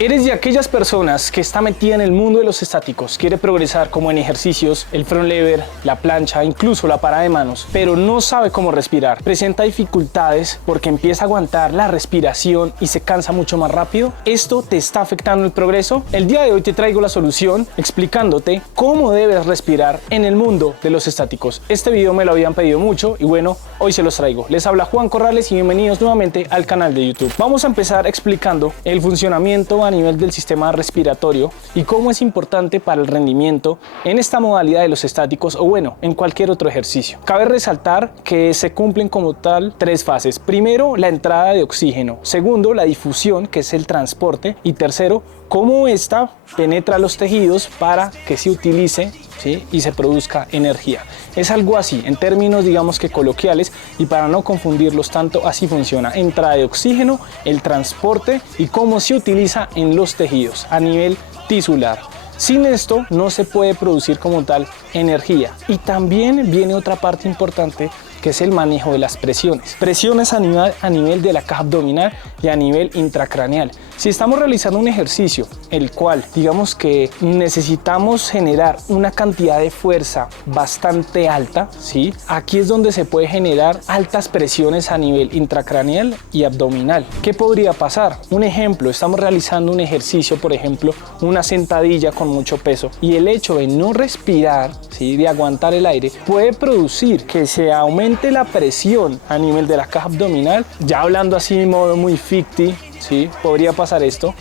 ¿Eres de aquellas personas que está metida en el mundo de los estáticos, quiere progresar como en ejercicios, el front lever, la plancha, incluso la parada de manos, pero no sabe cómo respirar? ¿Presenta dificultades porque empieza a aguantar la respiración y se cansa mucho más rápido? ¿Esto te está afectando el progreso? El día de hoy te traigo la solución explicándote cómo debes respirar en el mundo de los estáticos. Este video me lo habían pedido mucho y bueno, hoy se los traigo. Les habla Juan Corrales y bienvenidos nuevamente al canal de YouTube. Vamos a empezar explicando el funcionamiento a nivel del sistema respiratorio y cómo es importante para el rendimiento en esta modalidad de los estáticos o bueno, en cualquier otro ejercicio. Cabe resaltar que se cumplen como tal tres fases. Primero, la entrada de oxígeno. Segundo, la difusión, que es el transporte. Y tercero, cómo esta penetra los tejidos para que se utilice, ¿sí?, y se produzca energía. Es algo así, en términos digamos que coloquiales, y para no confundirlos tanto, así funciona: entrada de oxígeno, el transporte y cómo se utiliza en los tejidos a nivel tisular. Sin esto no se puede producir como tal energía. Y también viene otra parte importante, que es el manejo de las presiones. Presiones a nivel de la caja abdominal y a nivel intracraneal. Si estamos realizando un ejercicio el cual digamos que necesitamos generar una cantidad de fuerza bastante alta, ¿sí?, aquí es donde se puede generar altas presiones a nivel intracraneal y abdominal. ¿Qué podría pasar? Un ejemplo, estamos realizando un ejercicio, por ejemplo, una sentadilla con mucho peso, y el hecho de no respirar, ¿sí?, de aguantar el aire, puede producir que se aumente la presión a nivel de la caja abdominal. Ya hablando así de modo muy ficti, ¿sí?, podría pasar esto,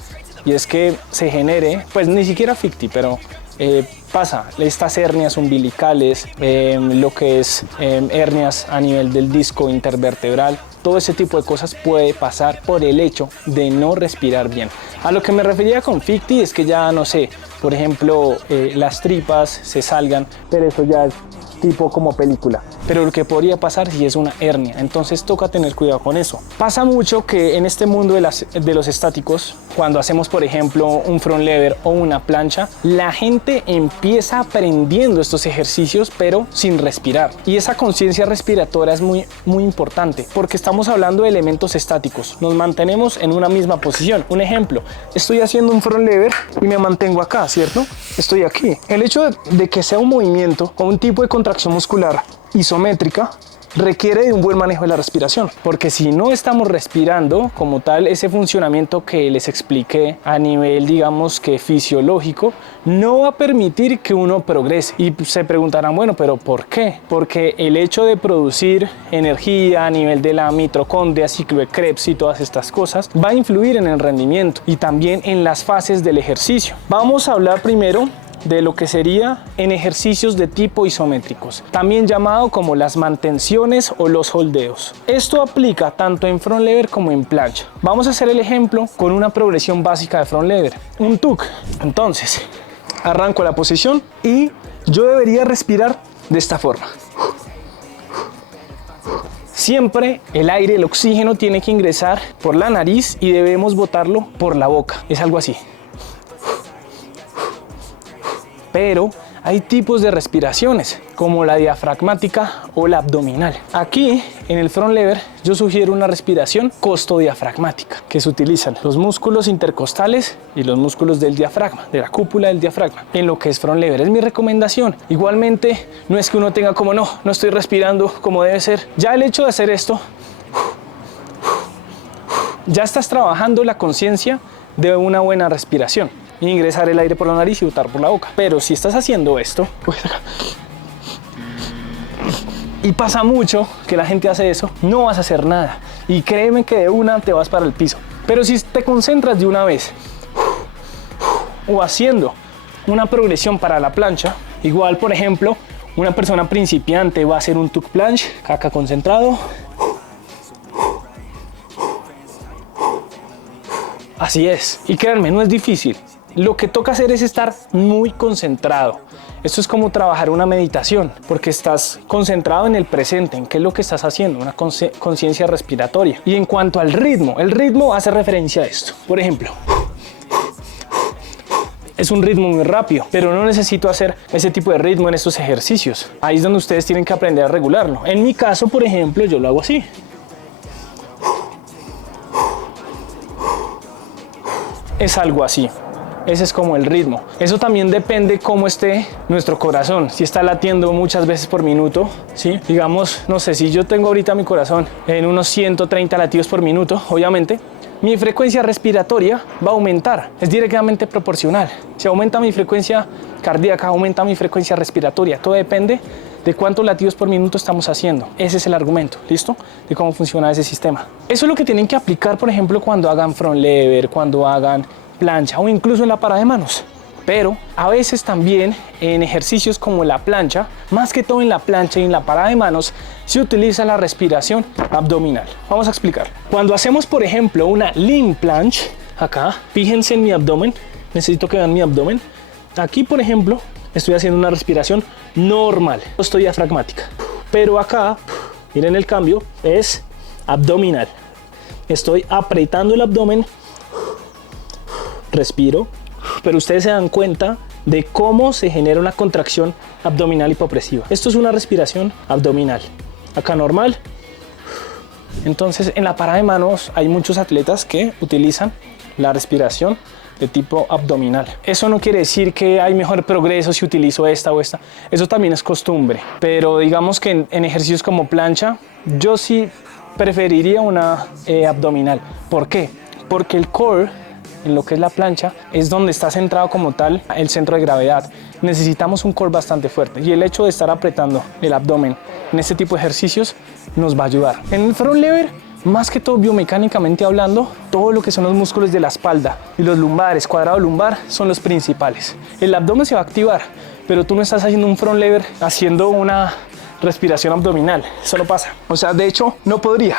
y es que se genere, pues ni siquiera ficti, pero pasa estas hernias umbilicales, lo que es hernias a nivel del disco intervertebral. Todo ese tipo de cosas puede pasar por el hecho de no respirar bien. A lo que me refería con ficti es que ya, no sé, por ejemplo, las tripas se salgan, pero eso ya es tipo como película. Pero lo que podría pasar si es una hernia, entonces toca tener cuidado con eso. Pasa mucho que en este mundo de los estáticos, cuando hacemos por ejemplo un front lever o una plancha, la gente empieza aprendiendo estos ejercicios pero sin respirar, y esa conciencia respiratoria es muy importante, porque estamos hablando de elementos estáticos. Nos mantenemos en una misma posición. Un ejemplo, estoy haciendo un front lever y me mantengo acá, ¿cierto? Estoy aquí. El hecho de que sea un movimiento o un tipo de contracción muscular isométrica requiere de un buen manejo de la respiración, porque si no estamos respirando como tal, ese funcionamiento que les expliqué a nivel digamos que fisiológico no va a permitir que uno progrese. Y se preguntarán, bueno, pero ¿por qué? Porque el hecho de producir energía a nivel de la mitocondria, ciclo de Krebs y todas estas cosas va a influir en el rendimiento y también en las fases del ejercicio. Vamos a hablar primero de lo que sería en ejercicios de tipo isométricos, también llamado como las mantenciones o los holdeos. Esto aplica tanto en front lever como en plancha. Vamos a hacer el ejemplo con una progresión básica de front lever, un tuck. Entonces, arranco la posición y yo debería respirar de esta forma. Siempre el aire, el oxígeno tiene que ingresar por la nariz y debemos botarlo por la boca. Es algo así. Pero hay tipos de respiraciones, como la diafragmática o la abdominal. Aquí, en el front lever, yo sugiero una respiración costodiafragmática, que se utilizan los músculos intercostales y los músculos del diafragma, de la cúpula del diafragma, en lo que es front lever. Es mi recomendación. Igualmente, no es que uno tenga como no estoy respirando como debe ser. Ya el hecho de hacer esto, ya estás trabajando la conciencia de una buena respiración. Ingresar el aire por la nariz y botar por la boca. Pero si estás haciendo esto, y pasa mucho que la gente hace eso, no vas a hacer nada. Y créeme que de una te vas para el piso. Pero si te concentras de una vez, o haciendo una progresión para la plancha, igual por ejemplo, una persona principiante va a hacer un tuck planche, acá concentrado. Así es. Y créanme, no es difícil. Lo que toca hacer es estar muy concentrado. Esto es como trabajar una meditación, porque estás concentrado en el presente, en qué es lo que estás haciendo, una conciencia respiratoria. Y en cuanto al ritmo, el ritmo hace referencia a esto. Por ejemplo, es un ritmo muy rápido, pero no necesito hacer ese tipo de ritmo en estos ejercicios. Ahí es donde ustedes tienen que aprender a regularlo. En mi caso, por ejemplo, yo lo hago así. es algo así. Ese es como el ritmo. Eso también depende cómo esté nuestro corazón. Si está latiendo muchas veces por minuto, ¿sí? Digamos, no sé, si yo tengo ahorita mi corazón en unos 130 latidos por minuto, obviamente, mi frecuencia respiratoria va a aumentar. Es directamente proporcional. Si aumenta mi frecuencia cardíaca, aumenta mi frecuencia respiratoria. Todo depende de cuántos latidos por minuto estamos haciendo. Ese es el argumento, ¿listo? De cómo funciona ese sistema. Eso es lo que tienen que aplicar, por ejemplo, cuando hagan front lever, cuando hagan plancha o incluso en la parada de manos. Pero a veces también en ejercicios como la plancha, más que todo en la plancha y en la parada de manos, se utiliza la respiración abdominal. Vamos a explicar. Cuando hacemos, por ejemplo, una lean planche, acá, fíjense en mi abdomen, necesito que vean mi abdomen. Aquí, por ejemplo, estoy haciendo una respiración normal, estoy diafragmática. Pero acá, miren el cambio, es abdominal. Estoy apretando el abdomen, respiro, pero ustedes se dan cuenta de cómo se genera una contracción abdominal hipopresiva. Esto es una respiración abdominal. Acá normal. Entonces, en la parada de manos hay muchos atletas que utilizan la respiración de tipo abdominal. Eso no quiere decir que hay mejor progreso si utilizo esta o esta. Eso también es costumbre. Pero digamos que en ejercicios como plancha, yo sí preferiría una abdominal. ¿Por qué? Porque el core, en lo que es la plancha, es donde está centrado como tal el centro de gravedad. Necesitamos un core bastante fuerte y el hecho de estar apretando el abdomen en este tipo de ejercicios nos va a ayudar. En el front lever, más que todo biomecánicamente hablando, todo lo que son los músculos de la espalda y los lumbares, cuadrado lumbar, son los principales. El abdomen se va a activar, pero tú no estás haciendo un front lever haciendo una respiración abdominal. Eso no pasa. O sea, de hecho, no podría.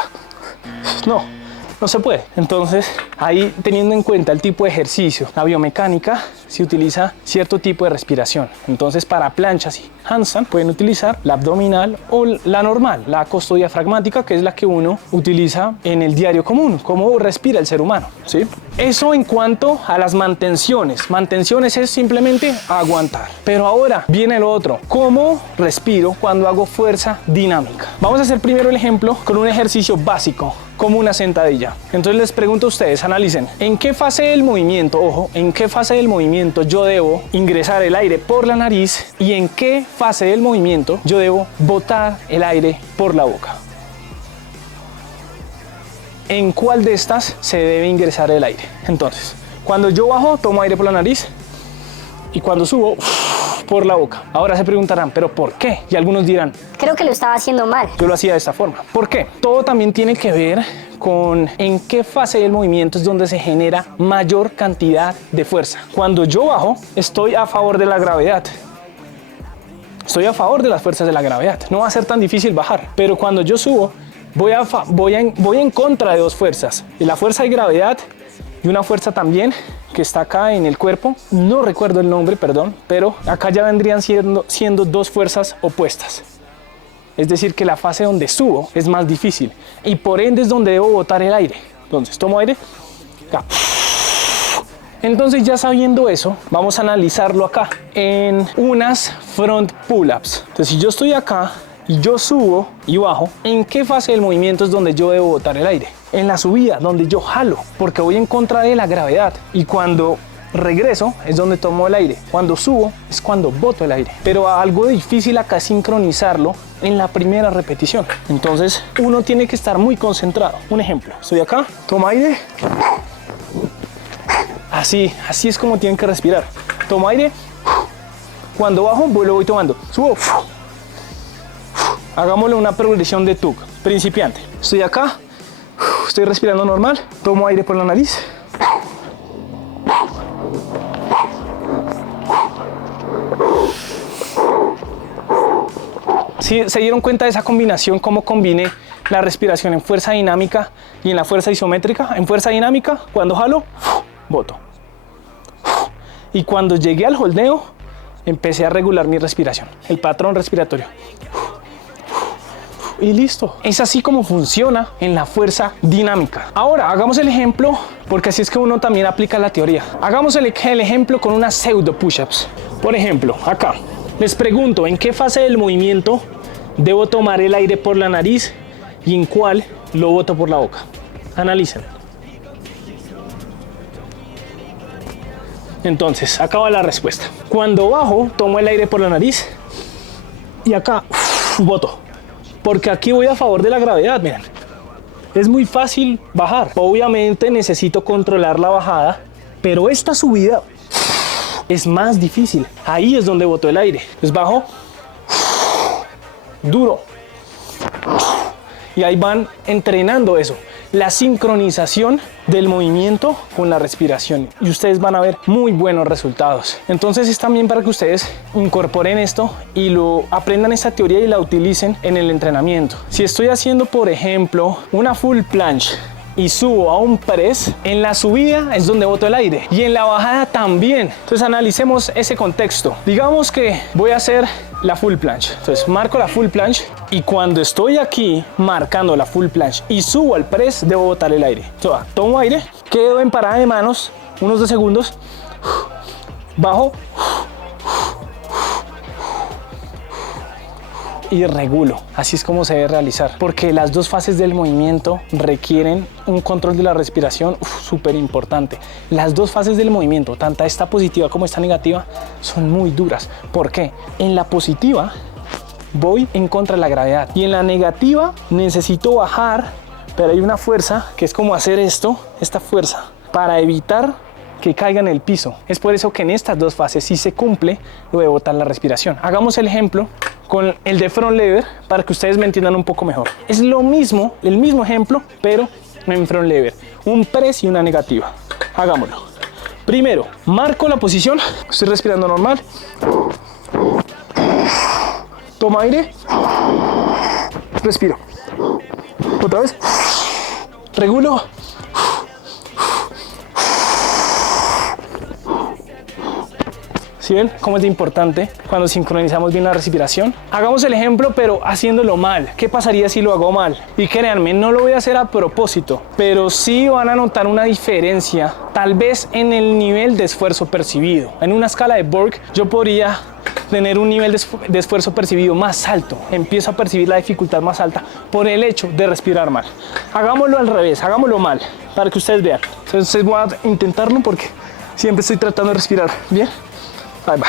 No se puede. Entonces, ahí teniendo en cuenta el tipo de ejercicio, la biomecánica, se utiliza cierto tipo de respiración. Entonces, para planchas y handstand pueden utilizar la abdominal o la normal, la costodiafragmática, que es la que uno utiliza en el diario común, cómo respira el ser humano, ¿sí? Eso en cuanto a las mantenciones. Mantenciones es simplemente aguantar. Pero ahora viene lo otro. ¿Cómo respiro cuando hago fuerza dinámica? Vamos a hacer primero el ejemplo con un ejercicio básico, como una sentadilla. Entonces les pregunto a ustedes, analicen, ¿en qué fase del movimiento, ojo, en qué fase del movimiento yo debo ingresar el aire por la nariz y en qué fase del movimiento yo debo botar el aire por la boca? ¿En cuál de estas se debe ingresar el aire? Entonces, cuando yo bajo, tomo aire por la nariz y cuando subo, por la boca. Ahora se preguntarán, ¿pero por qué? Y algunos dirán, creo que lo estaba haciendo mal. Yo lo hacía de esta forma. ¿Por qué? Todo también tiene que ver con en qué fase del movimiento es donde se genera mayor cantidad de fuerza. Cuando yo bajo, estoy a favor de la gravedad. Estoy a favor de las fuerzas de la gravedad. No va a ser tan difícil bajar. Pero cuando yo subo, voy en contra de dos fuerzas. Y la fuerza de gravedad y una fuerza también que está acá en el cuerpo, no recuerdo el nombre, perdón, pero acá ya vendrían siendo dos fuerzas opuestas. Es decir, que la fase donde subo es más difícil y por ende es donde debo botar el aire. Entonces tomo aire, acá. Entonces, ya sabiendo eso, vamos a analizarlo acá en unas front pull-ups. Entonces, si yo estoy acá y yo subo y bajo, ¿en qué fase del movimiento es donde yo debo botar el aire? En la subida, donde yo jalo, porque voy en contra de la gravedad. Y cuando regreso es donde tomo el aire. Cuando subo es cuando boto el aire. Pero algo difícil acá es sincronizarlo en la primera repetición. Entonces, uno tiene que estar muy concentrado. Un ejemplo, estoy acá, tomo aire. Así es como tienen que respirar. Tomo aire. Cuando bajo, lo voy tomando. Subo. Hagámosle una progresión de TUC, principiante. Estoy acá, estoy respirando normal, tomo aire por la nariz. ¿Sí se dieron cuenta de esa combinación? ¿Cómo combiné la respiración en fuerza dinámica y en la fuerza isométrica? En fuerza dinámica, cuando jalo, boto. Y cuando llegué al holdeo, empecé a regular mi respiración, el patrón respiratorio. Y listo. Es así como funciona en la fuerza dinámica. Ahora, hagamos el ejemplo, porque así es que uno también aplica la teoría. Hagamos el ejemplo con unas pseudo push-ups. Por ejemplo, acá. Les pregunto, ¿en qué fase del movimiento debo tomar el aire por la nariz y en cuál lo boto por la boca? Analicen. Entonces, acá va la respuesta. Cuando bajo, tomo el aire por la nariz y acá boto. Porque aquí voy a favor de la gravedad, miren. Es muy fácil bajar. Obviamente necesito controlar la bajada, pero esta subida es más difícil. Ahí es donde boto el aire. Entonces bajo duro. Y ahí van entrenando eso, la sincronización del movimiento con la respiración, y ustedes van a ver muy buenos resultados. Entonces es también para que ustedes incorporen esto y lo aprendan, esta teoría, y la utilicen en el entrenamiento. Si estoy haciendo, por ejemplo, una full planche y subo a un press, en la subida es donde boto el aire y en la bajada también. Entonces analicemos ese contexto. Digamos que voy a hacer la full planche, entonces marco la full planche y cuando estoy aquí marcando la full planche y subo al press, debo botar el aire. Entonces, tomo aire, quedo en parada de manos unos 2 segundos, bajo y regulo. Así es como se debe realizar, porque las dos fases del movimiento requieren un control de la respiración súper importante. Las dos fases del movimiento, tanto esta positiva como esta negativa, son muy duras. ¿Por qué? En la positiva voy en contra de la gravedad y en la negativa necesito bajar, pero hay una fuerza que es como hacer esto, esta fuerza, para evitar que caiga en el piso. Es por eso que en estas dos fases, si se cumple, debo botar la respiración. Hagamos el ejemplo con el de front lever para que ustedes me entiendan un poco mejor. Es lo mismo, el mismo ejemplo, pero en front lever. Un press y una negativa. Hagámoslo. Primero, marco la posición. Estoy respirando normal. Toma aire. Respiro. Otra vez. Regulo. ¿Sí ven cómo es de importante cuando sincronizamos bien la respiración? Hagamos el ejemplo, pero haciéndolo mal. ¿Qué pasaría si lo hago mal? Y créanme, no lo voy a hacer a propósito, pero sí van a notar una diferencia, tal vez en el nivel de esfuerzo percibido. En una escala de Borg, yo podría tener un nivel de esfuerzo percibido más alto. Empiezo a percibir la dificultad más alta por el hecho de respirar mal. Hagámoslo al revés, hagámoslo mal, para que ustedes vean. Entonces voy a intentarlo porque siempre estoy tratando de respirar bien. Ahí va.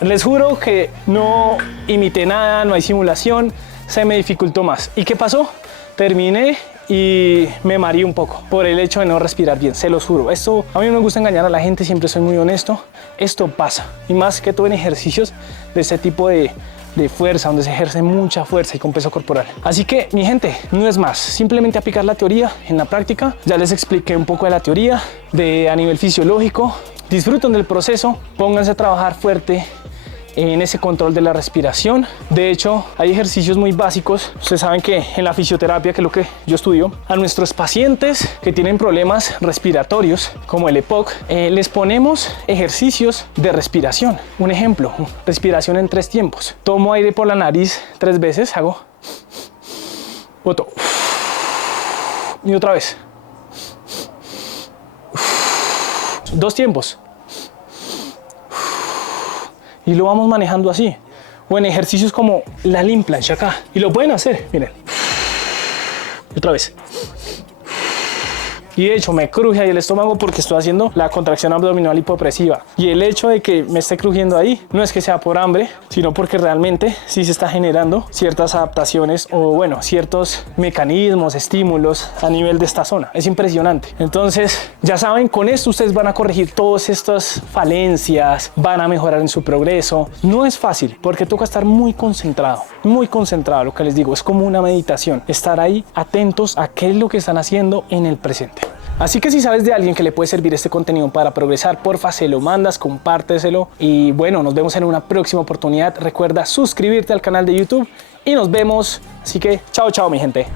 Les juro que no imité nada, no hay simulación, se me dificultó más. ¿Y qué pasó? Terminé y me mareé un poco por el hecho de no respirar bien, se los juro. Esto, a mí no me gusta engañar a la gente, siempre soy muy honesto. Esto pasa, y más que todo en ejercicios de este tipo de fuerza, donde se ejerce mucha fuerza y con peso corporal. Así que, mi gente, no es más, simplemente aplicar la teoría en la práctica. Ya les expliqué un poco de la teoría, a nivel fisiológico. Disfruten del proceso, pónganse a trabajar fuerte en ese control de la respiración. De hecho, hay ejercicios muy básicos. Ustedes saben que en la fisioterapia, que es lo que yo estudio, a nuestros pacientes que tienen problemas respiratorios como el EPOC, les ponemos ejercicios de respiración. Un ejemplo, respiración en 3 tiempos. Tomo aire por la nariz 3 veces, hago, boto, y otra vez, 2 tiempos. Y lo vamos manejando así. O en ejercicios como la lean planche acá. Y lo pueden hacer, miren. Otra vez. Y de hecho me cruje ahí el estómago porque estoy haciendo la contracción abdominal hipopresiva. Y el hecho de que me esté crujiendo ahí no es que sea por hambre, sino porque realmente sí se está generando ciertas adaptaciones o bueno, ciertos mecanismos, estímulos a nivel de esta zona. Es impresionante. Entonces, ya saben, con esto ustedes van a corregir todas estas falencias, van a mejorar en su progreso. No es fácil porque toca estar muy concentrado, lo que les digo, es como una meditación. Estar ahí atentos a qué es lo que están haciendo en el presente. Así que si sabes de alguien que le puede servir este contenido para progresar, porfa, se lo mandas, compárteselo. Y bueno, nos vemos en una próxima oportunidad. Recuerda suscribirte al canal de YouTube y nos vemos. Así que chao, chao, mi gente.